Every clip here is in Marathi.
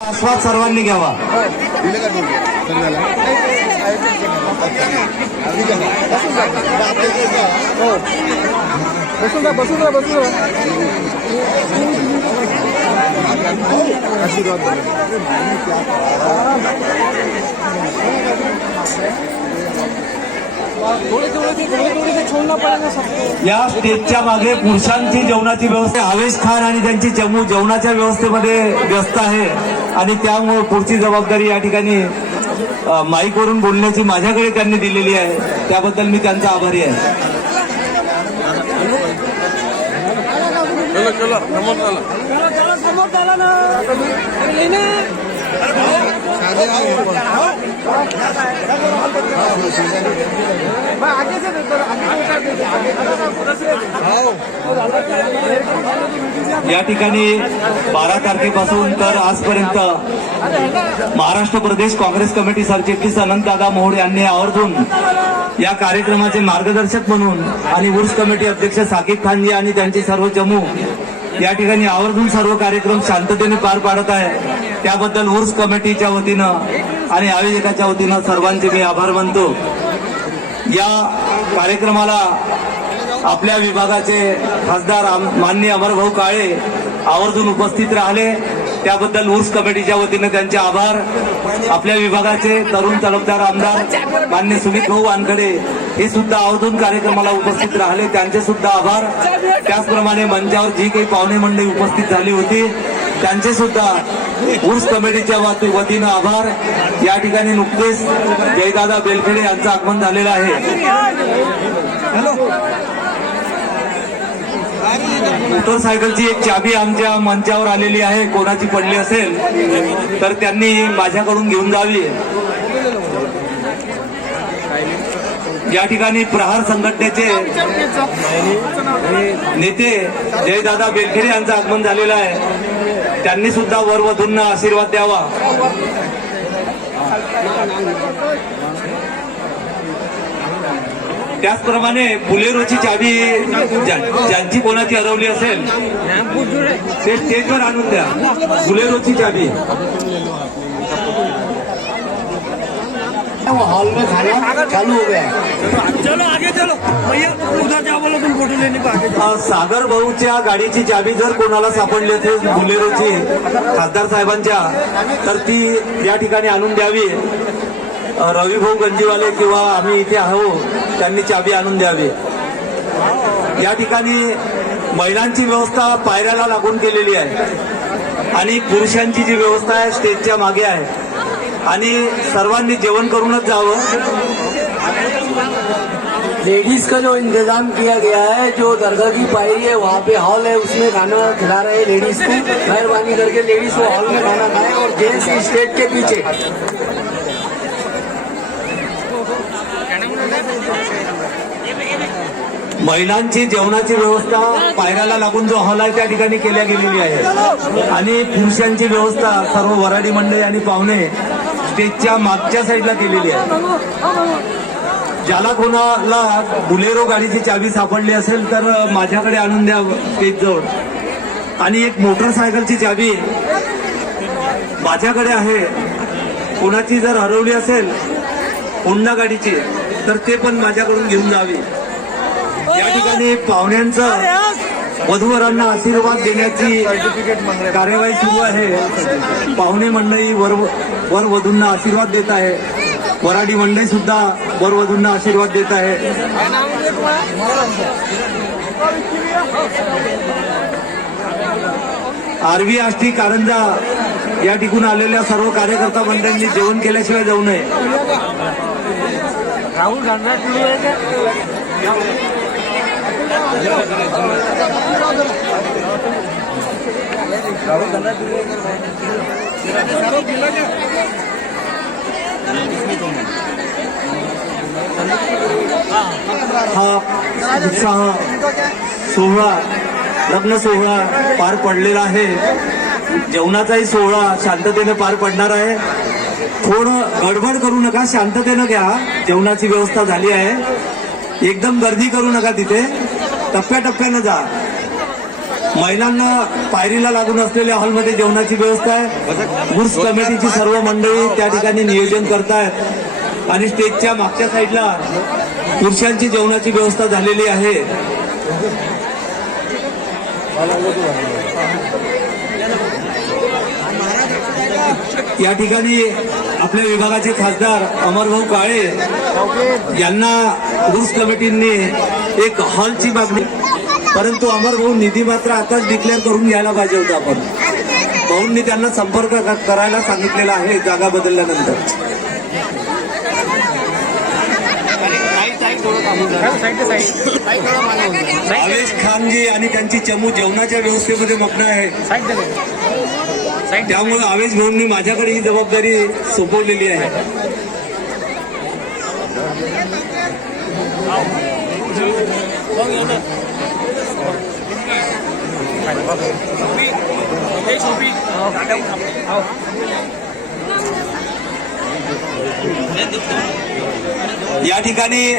आस्वाद सर्वांनी घ्यावा. बसून जा बसून जा बसून या स्टेजच्या मागे पुरुषांची जेवणाची व्यवस्था आवेश खान आणि त्यांची जम्मू जेवणाच्या व्यवस्थेमध्ये व्यस्त आहे. आणि त्यामुळे पुढची जबाबदारी या ठिकाणी माईकवरून बोलण्याची माझ्याकडे त्यांनी दिलेली आहे. त्याबद्दल मी त्यांचा आभारी आहे. हे पण. या ठिकाणी बारा तारखेपासून तर आजपर्यंत महाराष्ट्र प्रदेश काँग्रेस कमिटी सरचिटणीस अनंतदादा मोहोड यांनी आवर्जून या कार्यक्रमाचे मार्गदर्शक म्हणून आणि उर्स कमिटी अध्यक्ष साकिब खानजी आणि त्यांचे सर्व चमू या ठिकाणी आवर्जून सर्व कार्यक्रम शांततेने पार पाडत आहे. त्याबद्दल उर्स कमिटीच्या वतीनं आणि आयोजकाच्या वतीनं सर्वांचे मी आभार मानतो. या कार्यक्रमाला आपल्या विभागाचे खासदार आम- माननीय अमरभाऊ काळे आवर्जून उपस्थित राहिले. त्याबद्दल ऊर्स कमिटीच्या वतीनं त्यांचे आभार. आपल्या विभागाचे तरुण तलबदार आमदार मान्य सुमित भाऊ वानखडे हे सुद्धा आवर्जून कार्यक्रमाला उपस्थित राहिले. त्यांचे सुद्धा आभार. त्याचप्रमाणे मंचावर जी काही पाहुणे मंडळी उपस्थित झाली होती त्यांचे सुद्धा ऊर्स कमिटीच्या वती- वतीनं आभार. या ठिकाणी नुकतेच जयदादा बेलखेडे यांचं आगमन झालेलं आहे. मोटरसायकलची एक चाबी आमच्या मंचावर आलेली आहे. कोणाची पडली असेल तर त्यांनी माझ्याकडून घेऊन जावी. या ठिकाणी प्रहार संघटनेचे नेते जयदादा बेलखेरे यांचं आगमन झालेलं आहे. त्यांनी सुद्धा वरवधूंना आशीर्वाद द्यावा. त्याचप्रमाणे बुलेरोची चाबी ज्यांची कोणाची हरवली असेल ते स्टेजवर आणून द्या. बुलेरोची चाबी हॉल में खाना चालू हो गया है चलो आगे चलो. भैया उधर जाओ बोलो तुम फोटो लेने को आगे सागर भाऊच्या गाडीची चाबी जर कोणाला सापडली असेल बुलेरोची खासदार साहेबांच्या तर ती या ठिकाणी आणून द्यावी. रवी भाऊ गंजीवाले किंवा आम्ही इथे आहोत त्यांनी चाबी आणून द्यावी. या ठिकाणी महिलांची व्यवस्था पायऱ्याला लागून केलेली आहे. आणि पुरुषांची जी व्यवस्था आहे स्टेजच्या मागे आहे. आणि सर्वांनी जेवण करूनच जावं. लेडीज का जो इंतजाम किया गया है जो दरगाह की पायरी है वहाँ पे हॉल है उसमें खाना खिला रहे हैं लेडीज को। मेहरबानी करके लेडीज को हॉल में खाना खाएं और जेंट्स की स्टेज के पीछे। महिलांची जेवणाची व्यवस्था पायऱ्याला लागून जो हॉल आहे त्या ठिकाणी केल्या गेलेली आहे. आणि पुरुषांची व्यवस्था सर्व वराडी मंडळी आणि पाहुणे स्टेजच्या मागच्या साईडला केलेली आहे. ज्याला कोणाला बुलेरो गाडीची चाबी सापडली असेल तर माझ्याकडे आणून द्या स्टेजजवळ. आणि एक मोटरसायकलची चाबी माझ्याकडे आहे. कोणाची जर हरवली असेल होंडा गाडीची तर ते पण माझ्याकडून घेऊन जावी. या ठिकाणी पाहुण्यांचं वधूवरांना आशीर्वाद देण्याची कार्यवाही सुरू आहे. पाहुणे मंडळी वर वर वधूंना आशीर्वाद देत आहे. वराडी मंडळी सुद्धा वर वधूंना आशीर्वाद देत आहे. आरवी आष्टी कारंजा या ठिकून आलेल्या सर्व कार्यकर्ता मंडळींनी जेवण केल्याशिवाय जाऊ नये. राहुल गांधी हा उत्साह सोहळा लग्न सोहळा पार पडलेला आहे. जेवणाचाही सोहळा शांततेने पार पडणार आहे. थोडं गडबड करू नका शांततेनं घ्या. जेवणाची व्यवस्था झाली आहे. एकदम गर्दी करू नका तिथे. टप्प्याटप्प्यानं जा. महिलांना पायरीला लागून असलेल्या हॉलमध्ये जेवणाची व्यवस्था आहे. गुड्स कमिटीची सर्व मंडळी त्या ठिकाणी नियोजन करतायत आणि स्टेजच्या मागच्या साईडला पुरुषांची जेवणाची व्यवस्था झालेली आहे. या ठिकाणी आपल्या विभागाचे खासदार अमरभाऊ काळे यांना गुड्स कमिटींनी एक हॉलची मागणी. परंतु अमरभाऊ निधी मात्र आताच डिक्लेअर करून घ्यायला पाहिजे होता आपण. भाऊंनी त्यांना संपर्क करायला सांगितलेला आहे जागा बदलल्यानंतर. आवेश खानजी आणि त्यांची चमू जेवणाच्या व्यवस्थेमध्ये मग्न आहे. त्यामुळे आवेश भाऊंनी माझ्याकडे ही जबाबदारी सोपवलेली आहे. या ठिकाणी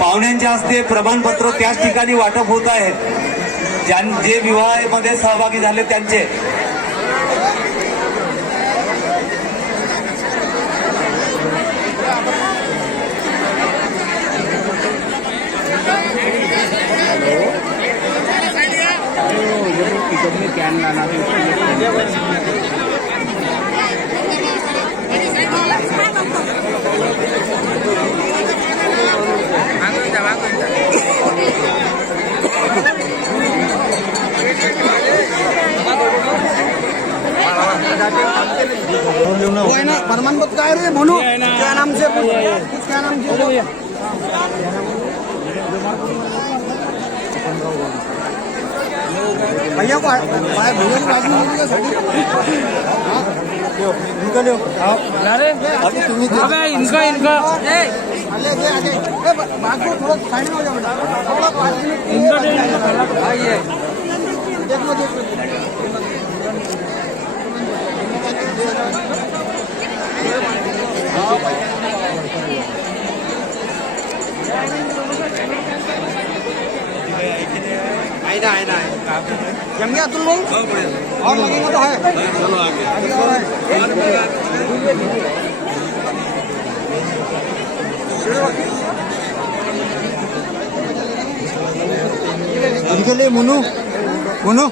पाहुण्यांच्या हस्ते प्रमाणपत्र त्याच ठिकाणी वाटप होत आहेत. ज्यां- जे विवाहामध्ये सहभागी झाले त्यांचे. वो भैया को भैया को बाजू में लेके साइड हाँ? इनका लो अभी तुम्ही दे- इनका इनका आले देख लो देख लो जम गया तुम लोग और लगेगा तो है चलो आगे आगे और है इनके लिए मुनू मुनू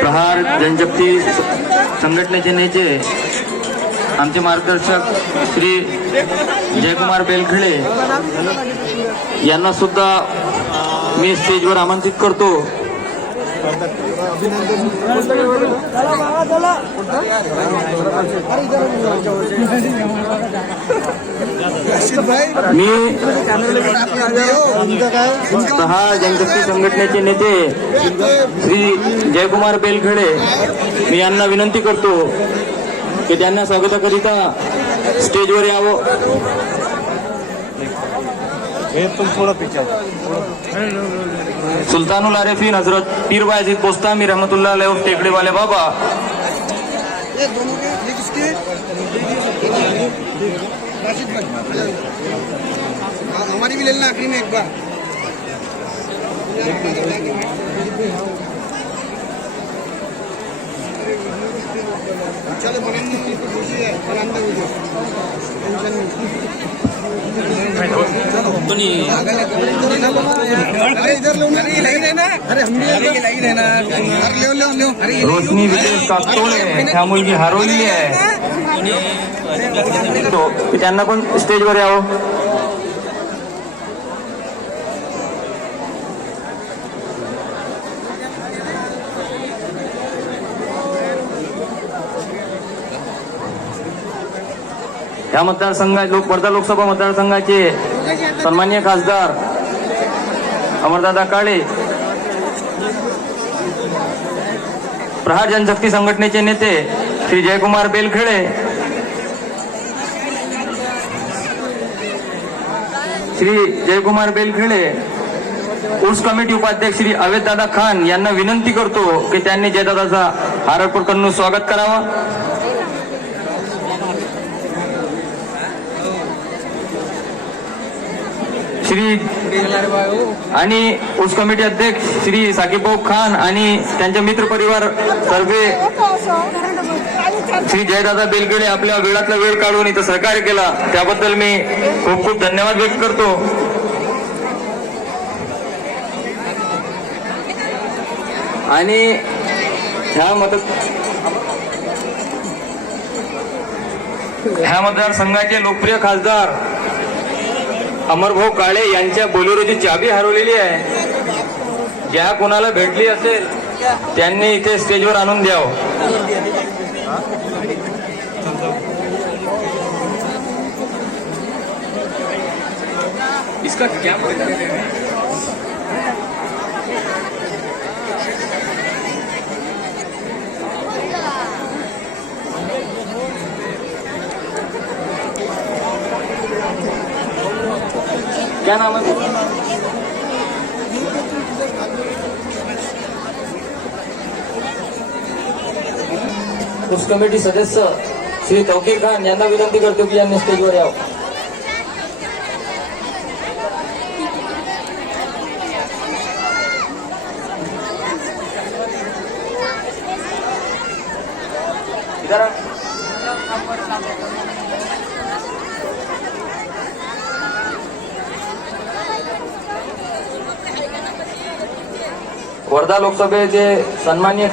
प्रहार जनशक्ती संघटनेचे नेते आमचे मार्गदर्शक श्री जयकुमार बेलखेडे यांना सुद्धा मी स्टेजवर आमंत्रित करतो. मी सहा जनशक्ती संघटनेचे नेते श्री जयकुमार बेलखडे मी यांना विनंती करतो की त्यांना स्वागताकरिता स्टेजवर यावं. सुलतानुल आरेफीन हजरत पीर बायजीद बोस्तामी रहमतुल्लाह अलैह टेकड़े वाले बाबा ये दोनों के ये किसके राशिद भाई हाँ, हमारी भी ले लेना आखिरी में एक बार चलो बनाने की तो खुशी है टेंशन नहीं अरे इधर लो ना अरे लगी लेना अरे हम भी लगी लेना अरे ले लो ले अरे रोशनी विजय काकतोळे ह्या मुलगी हरवली आहे तो की त्यांना पण स्टेजवर यावं. या मतदारसंघा लोक वर्धा लोकसभा मतदारसंघाचे सन्मान्य खासदार अमरदादा काळे प्रहार जनशक्ती संघटनेचे नेते श्री जयकुमार बेलखेडे श्री जयकुमार बेलखेडे ऊस कमिटी उपाध्यक्ष श्री अवेददादा खान यांना विनंती करतो की त्यांनी जयदादाचा हार स्वागत करावं. श्री आणि ऊस कमिटी अध्यक्ष श्री साकीबभाऊ खान आणि त्यांच्या मित्र परिवार सर्वे श्री जयदादा बेलगडे आपल्या वेळातला वेळ काढून इथं सहकार्य केला. त्याबद्दल मी खूप खूप धन्यवाद व्यक्त करतो. आणि ह्या मत ह्या मतदारसंघाचे लोकप्रिय खासदार अमरभाऊ काळे यांच्या बोलेरोची चाबी हरवलेली आहे. ज्या कोणाला भेटली असेल त्यांनी इथे स्टेजवर आणून द्यावं. इसका क्या क्या नाम है? उस कमिटी सदस्य श्री तौकीर खान यांना विनंती करतो की यांनी स्टेजवर यावं. वर्धा लोकसभेचे सन्मान्य